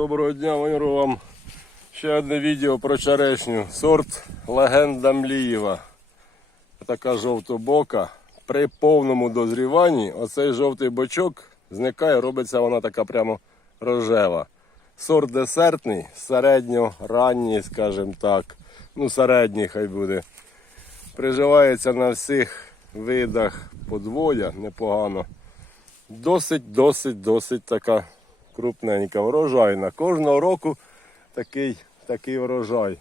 Доброго дня, миру вам. Ще одне відео про черешню. Сорт Легенда Млієва. Така жовтобока. При повному дозріванні оцей жовтий бочок зникає, робиться вона така прямо рожева. Сорт десертний, середньо-ранній, скажімо так. Ну, середній хай буде. Приживається на всіх видах подвоя непогано. Досить, досить, досить така крупненька, врожайна. Кожного року такий, такий врожай.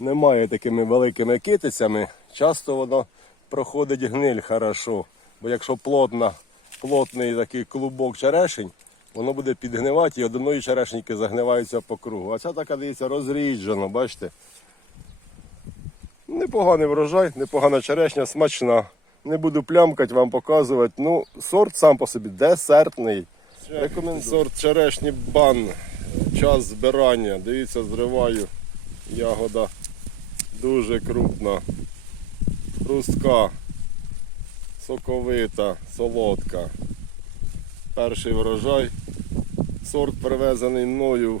Немає такими великими китицями. Часто воно проходить гниль хорошо. Бо якщо плотна, плотний такий клубок черешень, воно буде підгнивати і одної черешеньки загниваються по кругу. А ця така дивіться розріджена, бачите? Непоганий врожай, непогана черешня, смачна. Не буду плямкати, вам показувати. Ну, сорт сам по собі десертний. Рекомендую. Сорт черешні бан. Час збирання. Дивіться, зриваю. Ягода дуже крупна. Хрустка, соковита, солодка. Перший врожай. Сорт привезений мною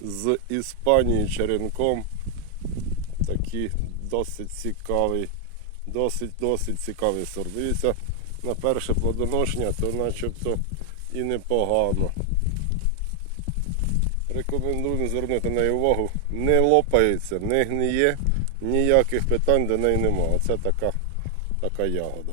з Іспанії черенком. Такий досить цікавий, досить досить цікавий сорт. Дивіться, на перше плодоношення, то начебто і непогано. Рекомендуємо звернути на неї увагу. Не лопається, не гниє, ніяких питань до неї немає. Оце така, така ягода.